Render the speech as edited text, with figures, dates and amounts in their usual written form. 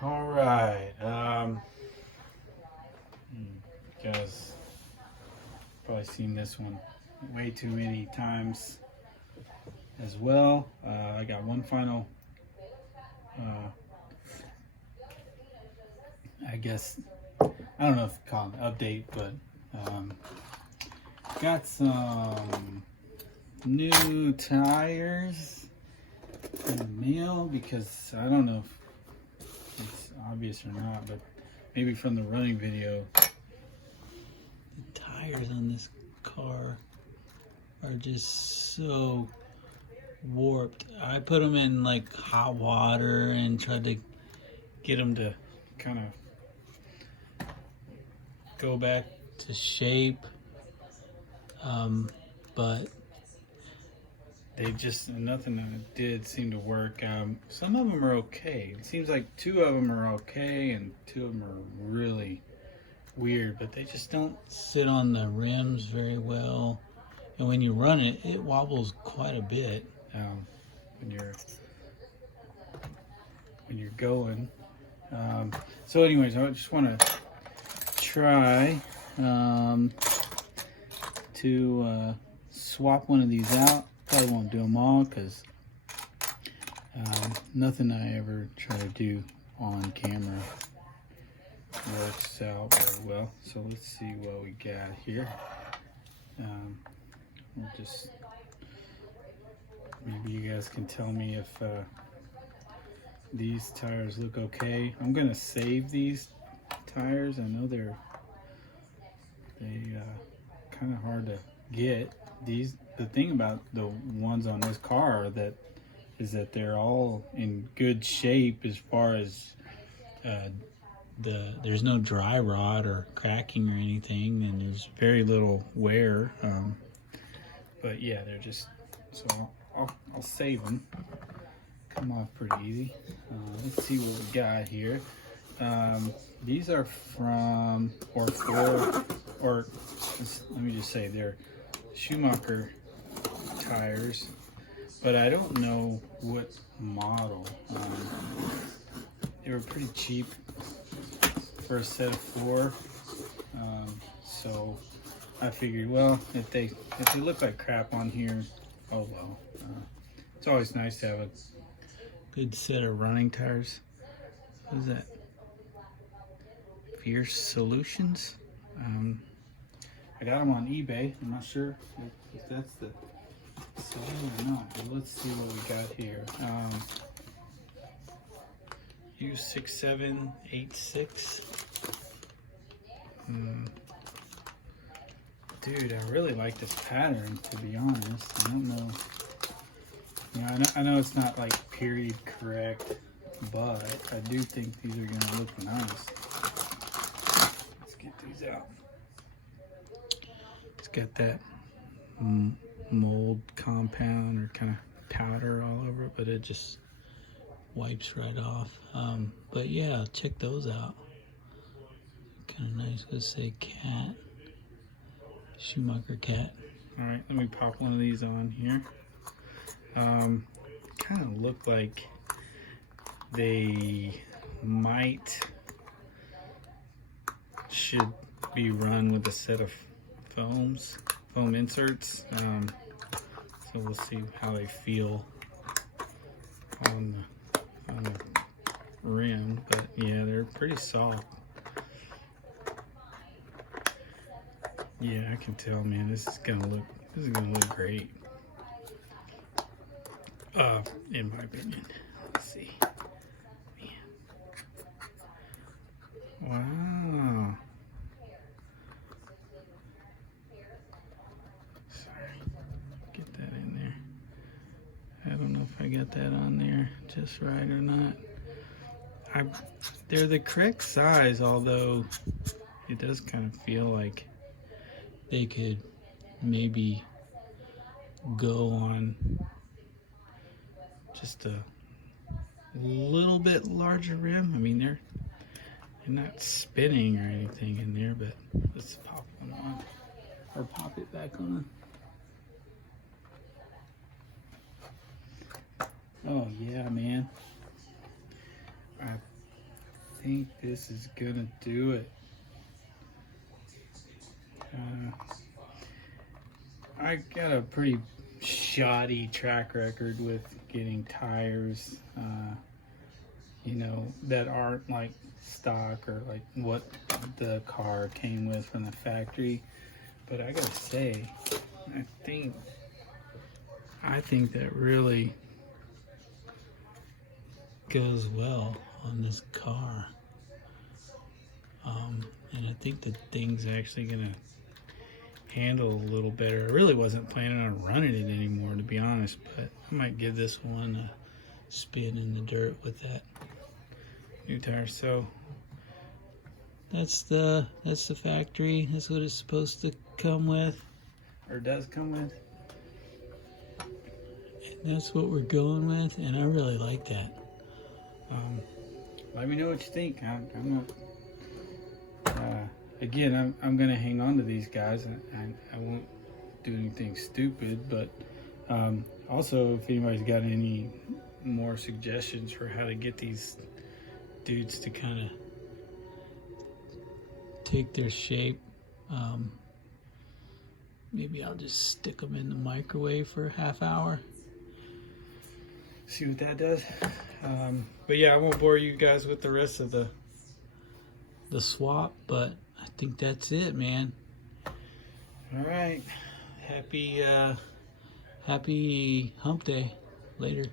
All right. You guys probably seen this one way too many times as well. I got one final, I guess, I don't know if you call it an update, but got some new tires in the mail because I don't know if it's obvious or not, but maybe from the running video, the tires on this car are just so warped. I put them in like hot water and tried to get them to kind of go back to shape, but they just, nothing that did seem to work. Some of them are okay. It seems like two of them are okay and two of them are really weird, but they just don't sit on the rims very well. And when you run it, it wobbles quite a bit when you're going. So anyways, I just want to try to swap one of these out. Probably won't do them all because nothing I ever try to do on camera works out very well. So let's see what we got here. We'll just, maybe you guys can tell me if these tires look okay. I'm gonna save these tires. I know they kind of hard to get. The thing about the ones on this car is that they're all in good shape as far as there's no dry rot or cracking or anything, and there's very little wear. But yeah, they're just, so I'll save them. Come off pretty easy. Let's see what we got here. These are from, or let me just say, they're Schumacher tires, but I don't know what model. They were pretty cheap for a set of 4, so I figured, well, if they look like crap on here, oh well. It's always nice to have a good set of running tires. What is that? Fierce Solutions. I got them on eBay. I'm not sure if that's the same or not, but let's see what we got here. U6786. Dude, I really like this pattern, to be honest. I don't know. You know, I know it's not like period correct, but I do think these are gonna look nice. Let's get these out. It's got that mold compound or kind of powder all over it, but it just wipes right off. But yeah, check those out. Kind of nice. Let's say Cat. Schumacher Cat. All right, let me pop one of these on here. Kind of look like they should be run with a set of foam inserts. So we'll see how they feel on the rim, but yeah, they're pretty soft. Yeah, I can tell, man. This is gonna look great. In my opinion. Let's see. Man. Wow. Sorry. Get that in there. I don't know if I got that on there just right or not. They're the correct size, although it does kind of feel like they could maybe go on just a little bit larger rim. I mean, they're not spinning or anything in there, but let's pop one on, or pop it back on. Oh yeah, man. think this is gonna do it. I got a pretty shoddy track record with getting tires, you know, that aren't like stock or like what the car came with from the factory. But I gotta say, I think that really goes well on this car. And I think the thing's actually gonna handle a little better. I really wasn't planning on running it anymore, to be honest, but I might give this one a spin in the dirt with that new tire. So that's the factory. That's what it's supposed to come with, or does come with. And that's what we're going with, and I really like that. Let me know what you think. Again, I'm gonna hang on to these guys. I won't do anything stupid, but also if anybody's got any more suggestions for how to get these dudes to kind of take their shape, maybe I'll just stick them in the microwave for a half hour. See what that does. But yeah, I won't bore you guys with the rest of the swap, but I think that's it, man. All right. Happy hump day. Later.